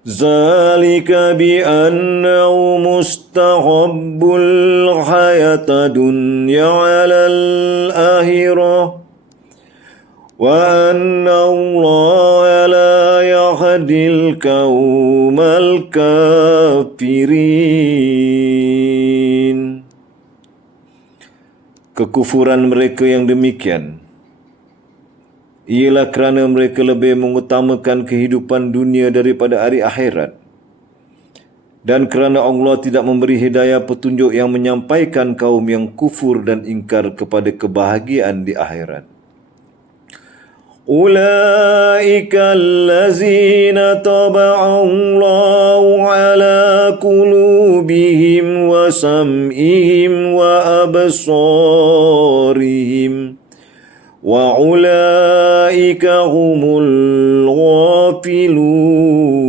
ذلك بأنه مستحب الحياة الدنيا على الآخرة وأن الله لا يهدي القوم الكافرين. Kekufuran mereka yang demikian ialah kerana mereka lebih mengutamakan kehidupan dunia daripada hari akhirat, dan kerana Allah tidak memberi hidayah petunjuk yang menyampaikan kaum yang kufur dan ingkar kepada kebahagiaan di akhirat. Ulaika allazina taba'a Allahu ala qulubihim wa sam'ihim wa absarihim wa ulaika humul ghafilun.